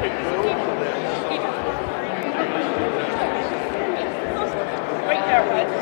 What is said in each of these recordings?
Right there, bud.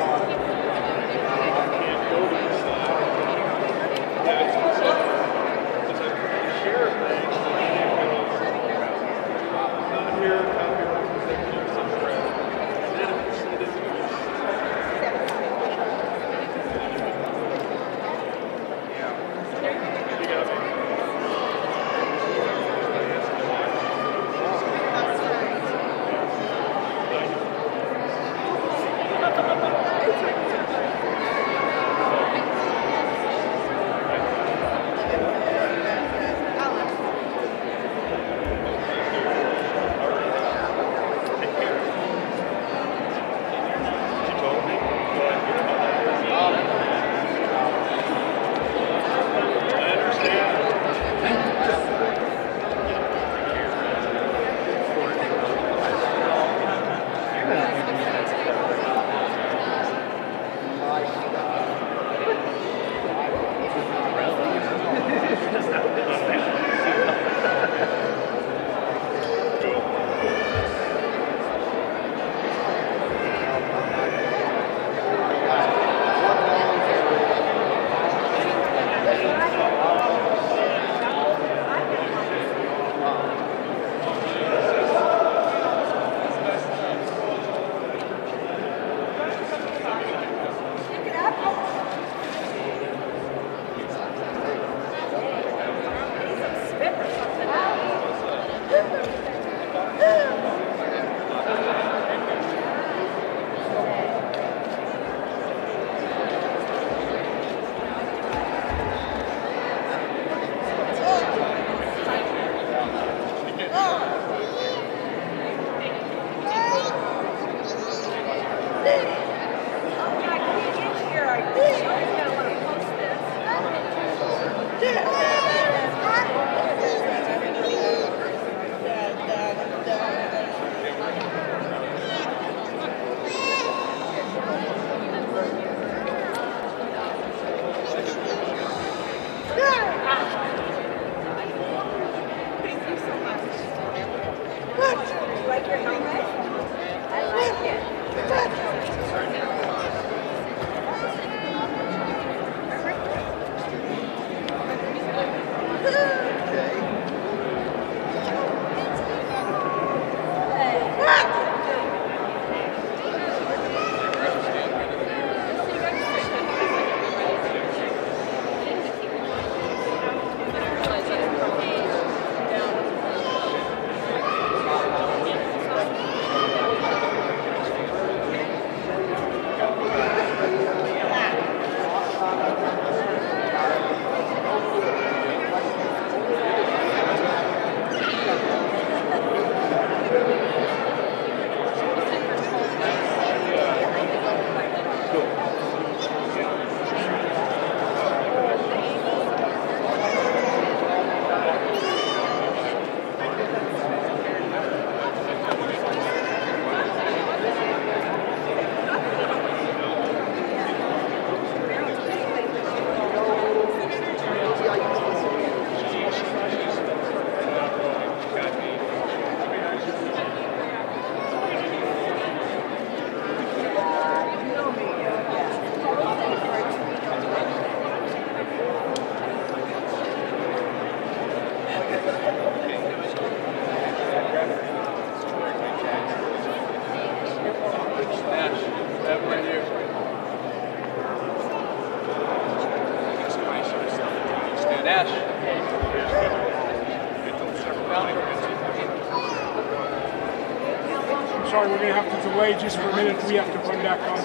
Sorry, we're going to have to delay just for a minute. We have to run back on.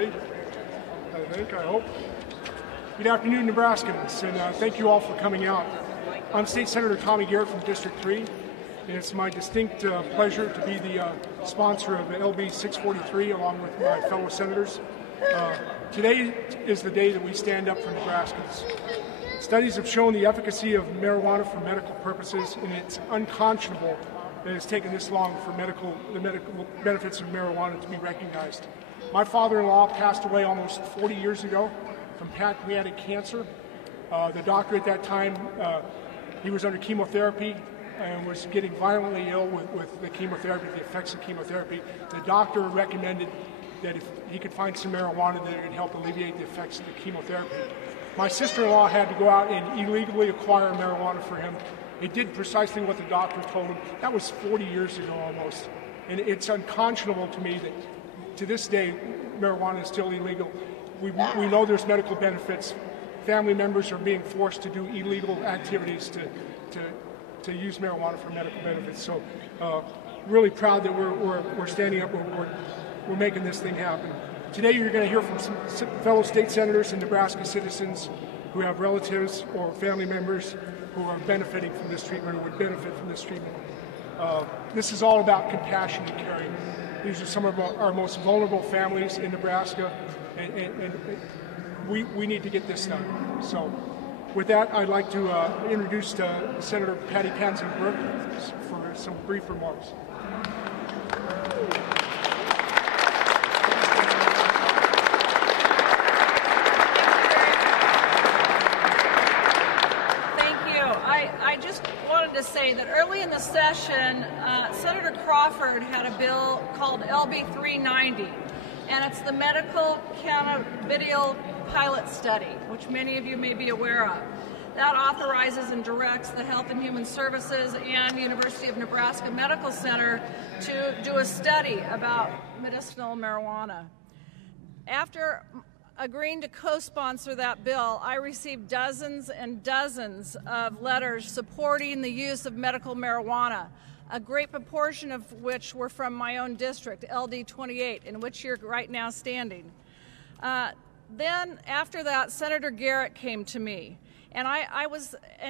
everybody. I hope. Good afternoon, Nebraskans, and thank you all for coming out. I'm State Senator Tommy Garrett from District 3, and it's my distinct pleasure to be the sponsor of LB 643 along with my fellow senators. Today is the day that we stand up for Nebraskans. Studies have shown the efficacy of marijuana for medical purposes, and it's unconscionable that it's taken this long for the medical benefits of marijuana to be recognized. My father-in-law passed away almost 40 years ago from pancreatic cancer. The doctor at that time, he was under chemotherapy and was getting violently ill with the chemotherapy, the effects of chemotherapy. The doctor recommended that if he could find some marijuana, that it would help alleviate the effects of the chemotherapy. My sister-in-law had to go out and illegally acquire marijuana for him. It did precisely what the doctor told him. That was 40 years ago almost. And it's unconscionable to me that to this day, marijuana is still illegal. We know there's medical benefits. Family members are being forced to do illegal activities to use marijuana for medical benefits. So really proud that we're standing up, we're making this thing happen. Today you're going to hear from some fellow state senators and Nebraska citizens who have relatives or family members who are benefiting from this treatment or would benefit from this treatment. This is all about compassion and caring. These are some of our most vulnerable families in Nebraska, and we need to get this done. So with that, I'd like to introduce Senator Patty Panson-Brook for some brief remarks. I just wanted to say that early in the session, Senator Crawford had a bill called LB 390, and it's the Medical Cannabidiol Pilot Study, which many of you may be aware of. That authorizes and directs the Health and Human Services and University of Nebraska Medical Center to do a study about medicinal marijuana. After agreeing to co-sponsor that bill, I received dozens and dozens of letters supporting the use of medical marijuana, a great proportion of which were from my own district, LD 28, in which you're right now standing. Then after that, Senator Garrett came to me, and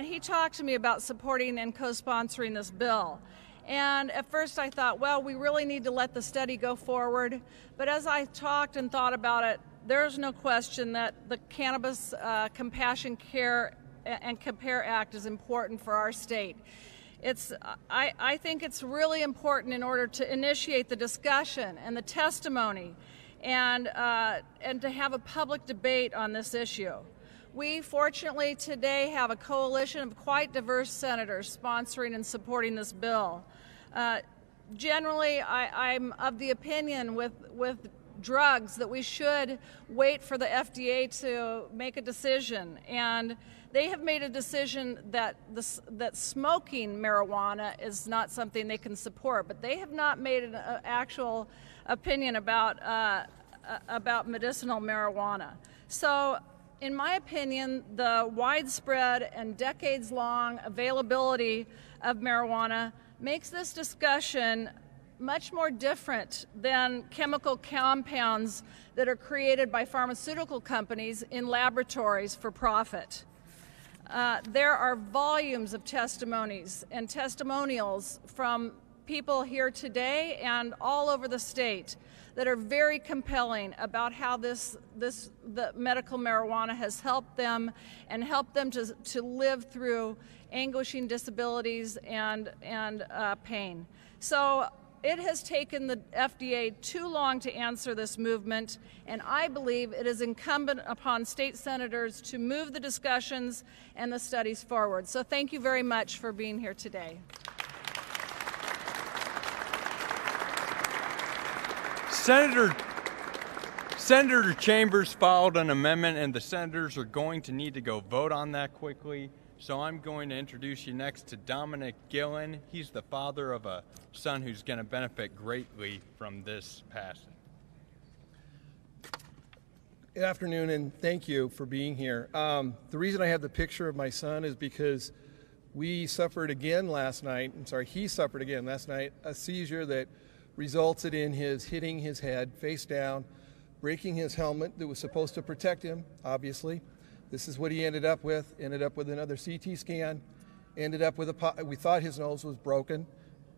he talked to me about supporting and co-sponsoring this bill. And at first I thought, well, we really need to let the study go forward. But as I talked and thought about it, there's no question that the Cannabis Compassion Care and Compare Act is important for our state. I think it's really important in order to initiate the discussion and the testimony and to have a public debate on this issue. We fortunately today have a coalition of quite diverse senators sponsoring and supporting this bill. Generally, I'm of the opinion with drugs that we should wait for the FDA to make a decision, and they have made a decision that smoking marijuana is not something they can support, but they have not made an actual opinion about medicinal marijuana. So in my opinion, the widespread and decades-long availability of marijuana makes this discussion much more different than chemical compounds that are created by pharmaceutical companies in laboratories for profit. There are volumes of testimonies and testimonials from people here today and all over the state that are very compelling about how the medical marijuana has helped them and helped them to live through anguishing disabilities and pain. So it has taken the FDA too long to answer this movement, and I believe it is incumbent upon state senators to move the discussions and the studies forward. So thank you very much for being here today. Senator Chambers filed an amendment, and the senators are going to need to go vote on that quickly. So I'm going to introduce you next to Dominic Gillen. He's the father of a son who's going to benefit greatly from this passing. Good afternoon, and thank you for being here. The reason I have the picture of my son is because he suffered again last night, a seizure that resulted in his hitting his head face down breaking his helmet that was supposed to protect him, obviously. This is what he ended up with another CT scan, ended up with we thought his nose was broken,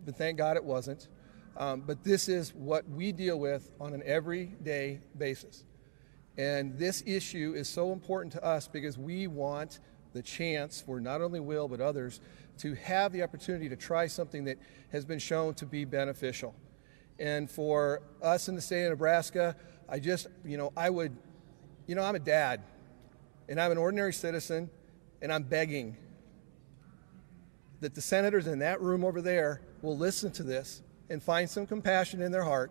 but thank God it wasn't. But this is what we deal with on an everyday basis. And this issue is so important to us because we want the chance for not only Will but others to have the opportunity to try something that has been shown to be beneficial. And for us in the state of Nebraska, I'm a dad, and I'm an ordinary citizen, and I'm begging that the senators in that room over there will listen to this and find some compassion in their heart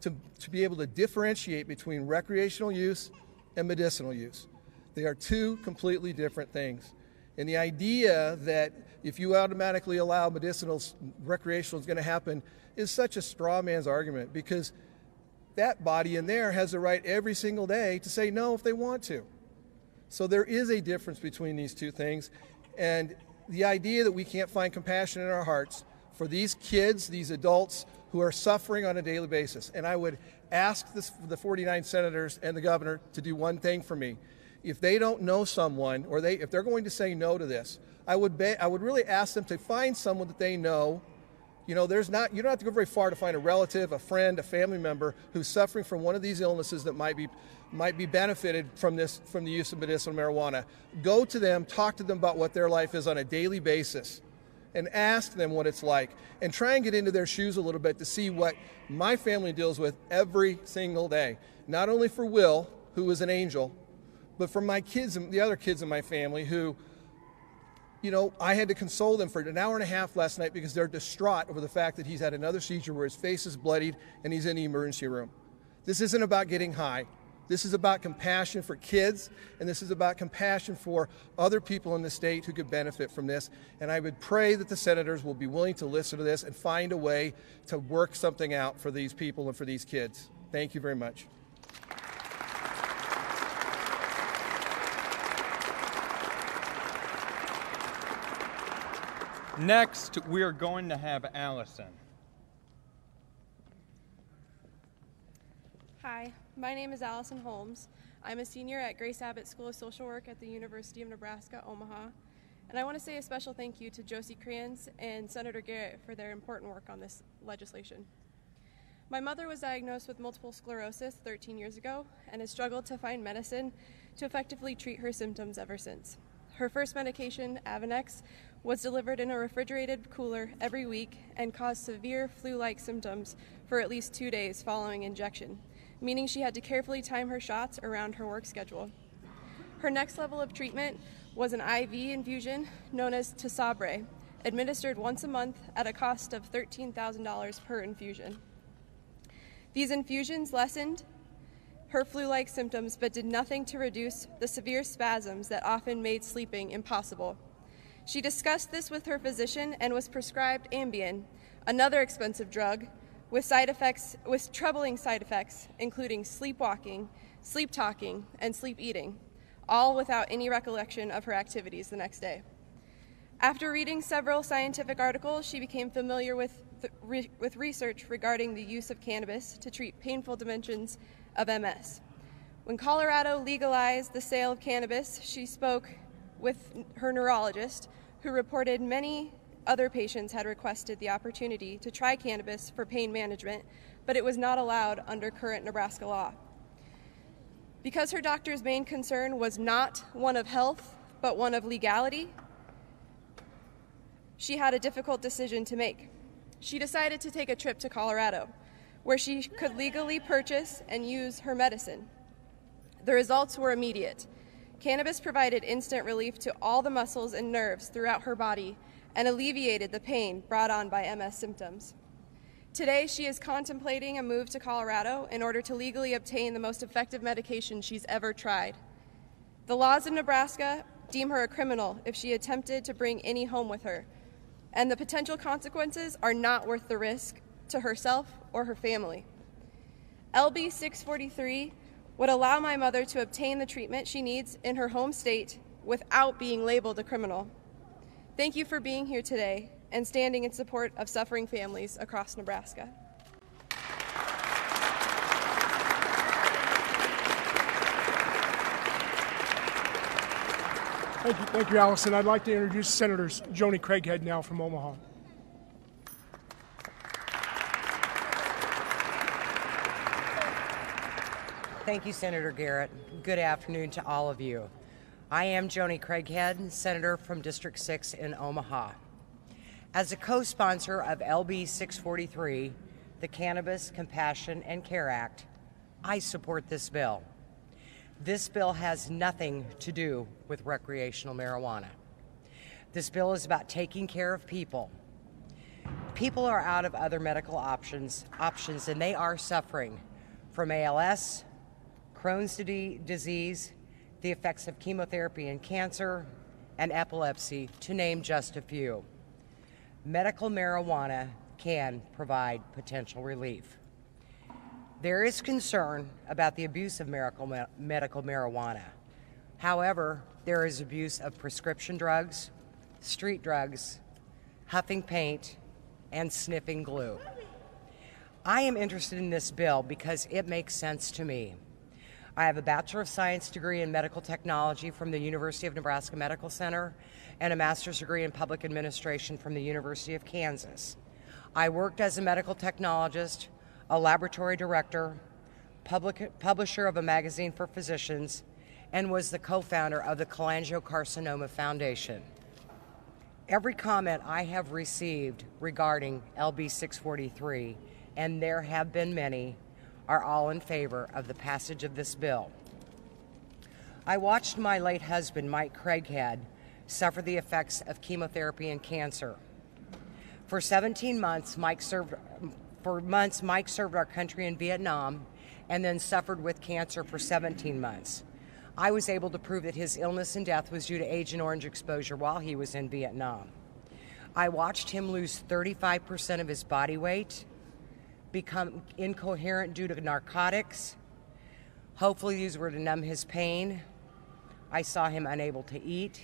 to be able to differentiate between recreational use and medicinal use. They are two completely different things. And the idea that if you automatically allow recreational is going to happen is such a straw man's argument, because that body in there has the right every single day to say no if they want to. So there is a difference between these two things. And the idea that we can't find compassion in our hearts for these kids, these adults who are suffering on a daily basis. And I would ask the 49 senators and the governor to do one thing for me. If they don't know someone, or if they're going to say no to this, I would really ask them to find someone that they know. You don't have to go very far to find a relative, a friend, a family member who's suffering from one of these illnesses that might be benefited from the use of medicinal marijuana. Go to them, talk to them about what their life is on a daily basis, and ask them what it's like, and try and get into their shoes a little bit to see what my family deals with every single day. Not only for Will, who is an angel, but for my kids and the other kids in my family who, I had to console them for an hour and a half last night because they're distraught over the fact that he's had another seizure where his face is bloodied and he's in the emergency room. This isn't about getting high. This is about compassion for kids, and this is about compassion for other people in the state who could benefit from this. And I would pray that the senators will be willing to listen to this and find a way to work something out for these people and for these kids. Thank you very much. Next, we are going to have Allison. Hi, my name is Allison Holmes. I'm a senior at Grace Abbott School of Social Work at the University of Nebraska, Omaha. And I want to say a special thank you to Josie Kranz and Senator Garrett for their important work on this legislation. My mother was diagnosed with multiple sclerosis 13 years ago and has struggled to find medicine to effectively treat her symptoms ever since. Her first medication, Avonex, was delivered in a refrigerated cooler every week and caused severe flu-like symptoms for at least 2 days following injection, meaning she had to carefully time her shots around her work schedule. Her next level of treatment was an IV infusion known as Tesabre, administered once a month at a cost of $13,000 per infusion. These infusions lessened her flu-like symptoms but did nothing to reduce the severe spasms that often made sleeping impossible. She discussed this with her physician and was prescribed Ambien, another expensive drug, with troubling side effects, including sleepwalking, sleep talking, and sleep eating, all without any recollection of her activities the next day. After reading several scientific articles, she became familiar with research regarding the use of cannabis to treat painful dimensions of MS. When Colorado legalized the sale of cannabis, she spoke with her neurologist, who reported many other patients had requested the opportunity to try cannabis for pain management, but it was not allowed under current Nebraska law. Because her doctor's main concern was not one of health, but one of legality, she had a difficult decision to make. She decided to take a trip to Colorado, where she could legally purchase and use her medicine. The results were immediate. Cannabis provided instant relief to all the muscles and nerves throughout her body and alleviated the pain brought on by MS symptoms. Today, she is contemplating a move to Colorado in order to legally obtain the most effective medication she's ever tried. The laws of Nebraska deem her a criminal if she attempted to bring any home with her, and the potential consequences are not worth the risk to herself or her family. LB 643 would allow my mother to obtain the treatment she needs in her home state without being labeled a criminal. Thank you for being here today and standing in support of suffering families across Nebraska. Thank you, Allison. I'd like to introduce Senator Joni Craighead now from Omaha. Thank you, Senator Garrett. Good afternoon to all of you. I am Joni Craighead, Senator from District 6 in Omaha. As a co-sponsor of LB 643, the Cannabis, Compassion, and Care Act, I support this bill. This bill has nothing to do with recreational marijuana. This bill is about taking care of people. People are out of other medical options, and they are suffering from ALS, Crohn's disease, the effects of chemotherapy and cancer, and epilepsy, to name just a few. Medical marijuana can provide potential relief. There is concern about the abuse of medical marijuana. However, there is abuse of prescription drugs, street drugs, huffing paint, and sniffing glue. I am interested in this bill because it makes sense to me. I have a Bachelor of Science degree in Medical Technology from the University of Nebraska Medical Center and a Master's degree in Public Administration from the University of Kansas. I worked as a medical technologist, a laboratory director, publisher of a magazine for physicians, and was the co-founder of the Cholangiocarcinoma Foundation. Every comment I have received regarding LB 643, and there have been many, are all in favor of the passage of this bill. I watched my late husband, Mike Craighead, suffer the effects of chemotherapy and cancer. For 17 months, Mike served our country in Vietnam and then suffered with cancer for 17 months. I was able to prove that his illness and death was due to Agent Orange exposure while he was in Vietnam. I watched him lose 35% of his body weight, become incoherent due to narcotics. Hopefully these were to numb his pain. I saw him unable to eat.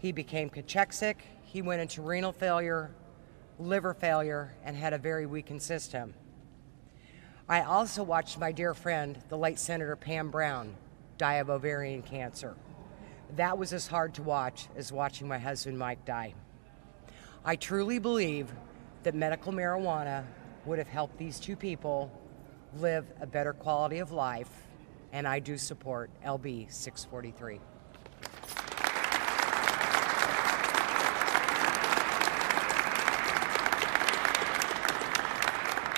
He became cachexic. He went into renal failure, liver failure, and had a very weakened system. I also watched my dear friend, the late Senator Pam Brown, die of ovarian cancer. That was as hard to watch as watching my husband Mike die. I truly believe that medical marijuana would have helped these two people live a better quality of life, and I do support LB 643.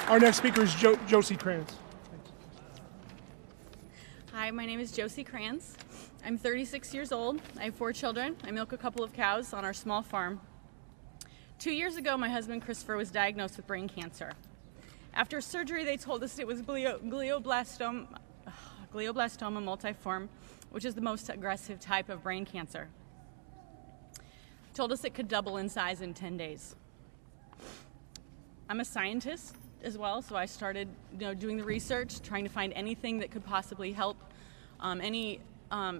Our next speaker is Josie Krantz. Hi, my name is Josie Krantz. I'm 36 years old. I have 4 children. I milk a couple of cows on our small farm. 2 years ago, my husband Christopher was diagnosed with brain cancer. After surgery, they told us it was glioblastoma multiforme, which is the most aggressive type of brain cancer. Told us it could double in size in 10 days. I'm a scientist as well, so I started doing the research, trying to find anything that could possibly help, any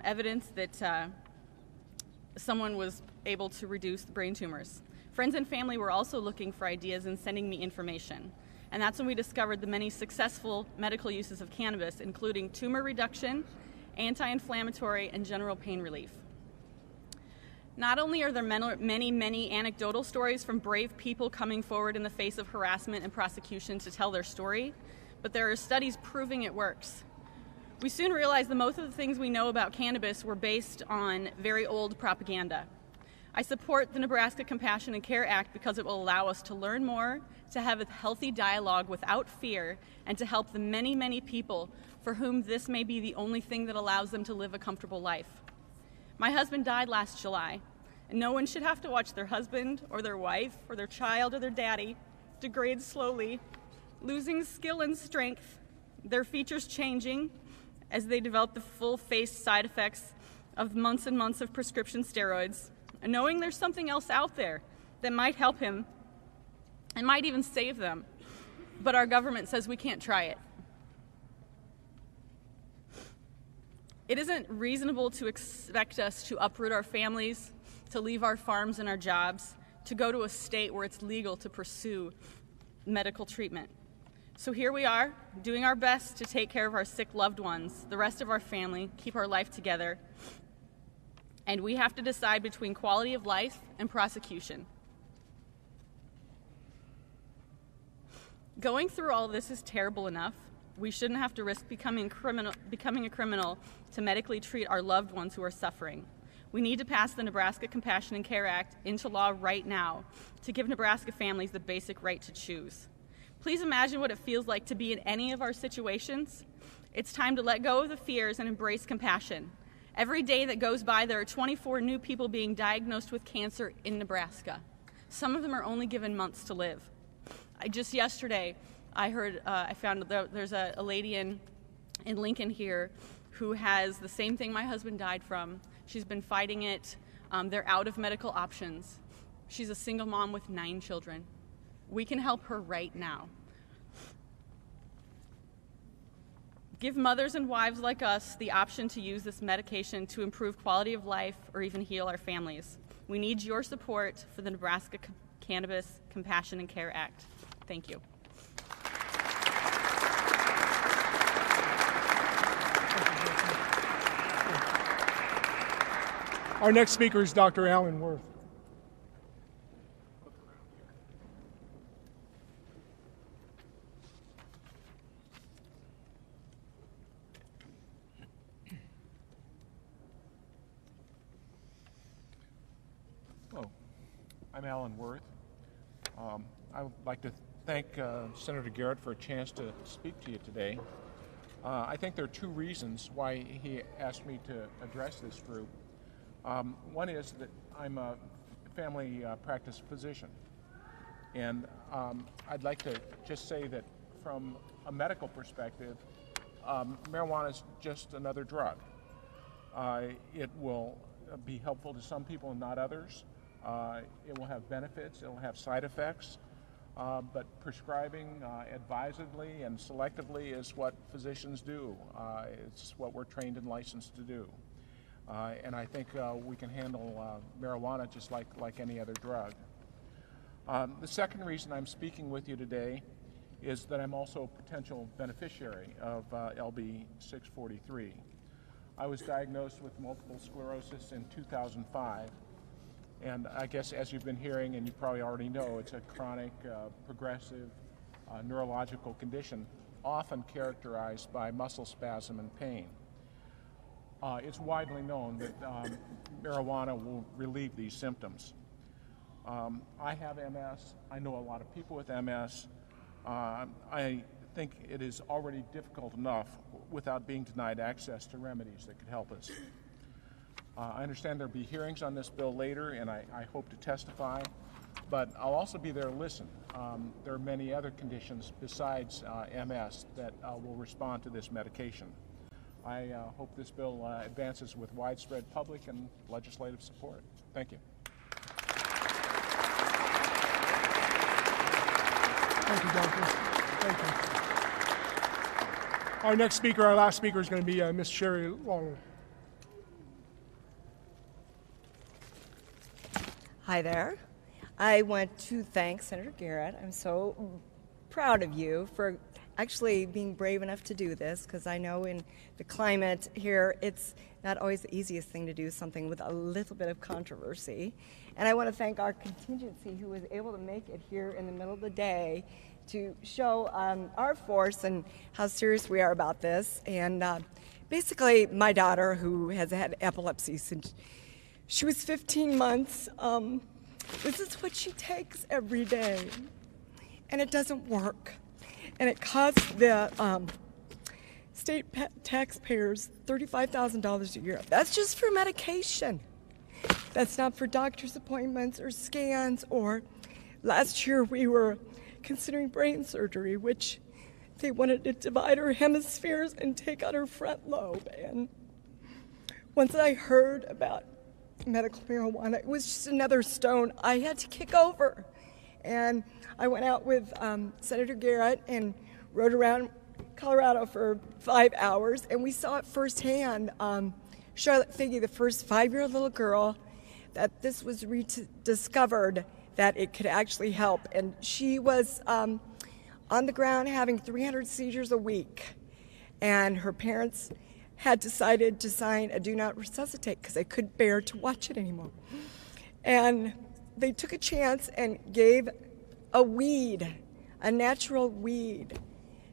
evidence that someone was able to reduce the brain tumors. Friends and family were also looking for ideas and sending me information. And that's when we discovered the many successful medical uses of cannabis, including tumor reduction, anti-inflammatory, and general pain relief. Not only are there many anecdotal stories from brave people coming forward in the face of harassment and prosecution to tell their story, but there are studies proving it works. We soon realized that most of the things we know about cannabis were based on very old propaganda. I support the Nebraska Compassion and Care Act because it will allow us to learn more, to have a healthy dialogue without fear, and to help the many people for whom this may be the only thing that allows them to live a comfortable life. My husband died last July, and no one should have to watch their husband or their wife or their child or their daddy degrade slowly, losing skill and strength, their features changing as they develop the full-face side effects of months and months of prescription steroids, and knowing there's something else out there that might help him and might even save them, but our government says we can't try it. It isn't reasonable to expect us to uproot our families, to leave our farms and our jobs, to go to a state where it's legal to pursue medical treatment. So here we are, doing our best to take care of our sick loved ones, the rest of our family, keep our life together. And we have to decide between quality of life and prosecution. Going through all of this is terrible enough. We shouldn't have to risk becoming a criminal to medically treat our loved ones who are suffering. We need to pass the Nebraska Compassion and Care Act into law right now to give Nebraska families the basic right to choose. Please imagine what it feels like to be in any of our situations. It's time to let go of the fears and embrace compassion. Every day that goes by, there are 24 new people being diagnosed with cancer in Nebraska. Some of them are only given months to live. Just yesterday, I found there's a lady in Lincoln here who has the same thing my husband died from. She's been fighting it. They're out of medical options. She's a single mom with 9 children. We can help her right now. Give mothers and wives like us the option to use this medication to improve quality of life or even heal our families. We need your support for the Nebraska Cannabis Compassion and Care Act. Thank you. Our next speaker is Dr. Alan Worth. Hello, I'm Alan Worth. I would like to thank Senator Garrett for a chance to speak to you today. I think there are 2 reasons why he asked me to address this group. One is that I'm a family practice physician, and I'd like to just say that from a medical perspective, marijuana is just another drug. It will be helpful to some people and not others. It will have benefits, it will have side effects, but prescribing advisedly and selectively is what physicians do. It's what we're trained and licensed to do. And I think we can handle marijuana just like any other drug. The second reason I'm speaking with you today is that I'm also a potential beneficiary of LB 643. I was diagnosed with multiple sclerosis in 2005, and I guess as you've been hearing, and you probably already know, it's a chronic, progressive neurological condition, often characterized by muscle spasm and pain. It's widely known that marijuana will relieve these symptoms. I have MS. I know a lot of people with MS. I think it is already difficult enough without being denied access to remedies that could help us. I understand there'll be hearings on this bill later, and I hope to testify, but I'll also be there to listen. There are many other conditions besides MS that will respond to this medication. I hope this bill advances with widespread public and legislative support. Thank you. Thank you, Doctor. Thank you. Our next speaker, our last speaker, is going to be Ms. Sherry Long. Hi there. I want to thank Senator Garrett. I'm so proud of you for actually being brave enough to do this, because I know in the climate here it's not always the easiest thing to do something with a little bit of controversy. And I want to thank our contingency who was able to make it here in the middle of the day to show our force and how serious we are about this. And basically my daughter, who has had epilepsy since she was 15 months, this is what she takes every day, and it doesn't work. And it costs the state taxpayers $35,000 a year. That's just for medication. That's not for doctor's appointments or scans, or last year we were considering brain surgery, which they wanted to divide her hemispheres and take out her front lobe. And once I heard about medical marijuana, it was just another stone I had to kick over. And I went out with Senator Garrett and rode around Colorado for 5 hours, and we saw it firsthand. Charlotte Figge, the first 5-year-old little girl, that this was discovered that it could actually help. And she was on the ground having 300 seizures a week. And her parents had decided to sign a do not resuscitate because they couldn't bear to watch it anymore. And they took a chance and gave a weed, a natural weed,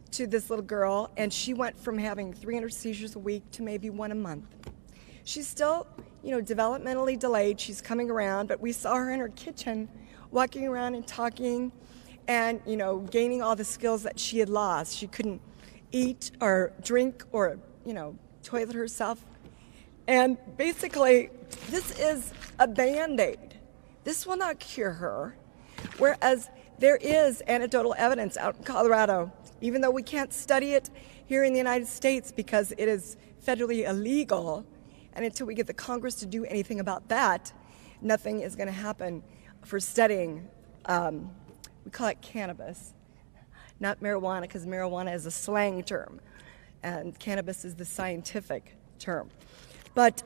to this little girl, and she went from having 300 seizures a week to maybe one a month. She's still, developmentally delayed. She's coming around, but we saw her in her kitchen walking around and talking and, gaining all the skills that she had lost. She couldn't eat or drink or, toilet herself. And basically, this is a Band-Aid. This will not cure her. Whereas there is anecdotal evidence out in Colorado, even though we can't study it here in the United States because it is federally illegal, and until we get the Congress to do anything about that, nothing is going to happen for studying, we call it cannabis, not marijuana, because marijuana is a slang term, and cannabis is the scientific term. But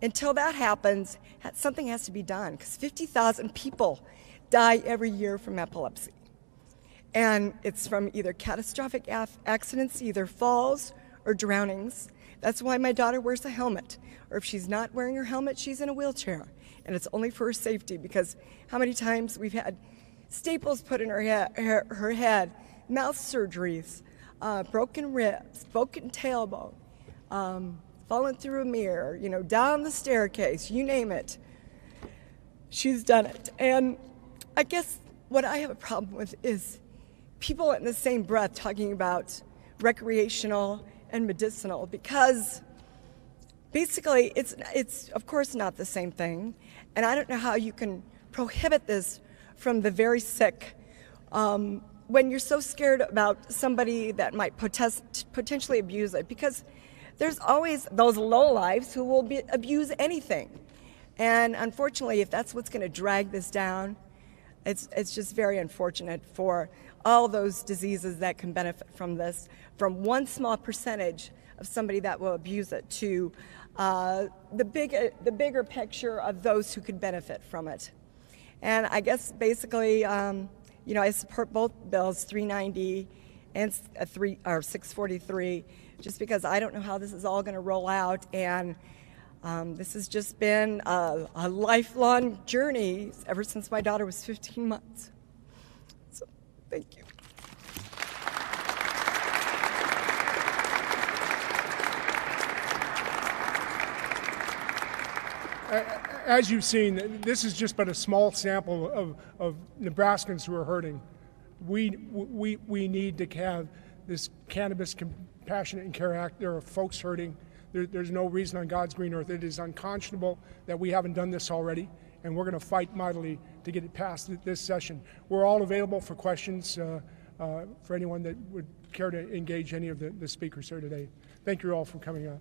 until that happens, something has to be done, because 50,000 people die every year from epilepsy. And it's from either catastrophic accidents, either falls or drownings. That's why my daughter wears a helmet. Or if she's not wearing her helmet, she's in a wheelchair. And it's only for her safety, because how many times we've had staples put in her head, mouth surgeries, broken ribs, broken tailbone, falling through a mirror, down the staircase, you name it. She's done it. And I guess what I have a problem with is people in the same breath talking about recreational and medicinal, because basically it's of course not the same thing, and I don't know how you can prohibit this from the very sick when you're so scared about somebody that might potentially abuse it, because there's always those lowlifes who will abuse anything. And unfortunately, if that's what's going to drag this down, it's just very unfortunate for all those diseases that can benefit from this, from one small percentage of somebody that will abuse it to the bigger picture of those who could benefit from it. And I guess basically, I support both bills, 390 and 643, just because I don't know how this is all going to roll out, and this has just been a lifelong journey ever since my daughter was 15 months. So, thank you. As you've seen, this is just but a small sample of Nebraskans who are hurting. We need to have this Cannabis Compassionate and Care Act. There are folks hurting. There's no reason on God's green earth. It is unconscionable that we haven't done this already, and we're going to fight mightily to get it passed this session. We're all available for questions for anyone that would care to engage any of the speakers here today. Thank you all for coming out.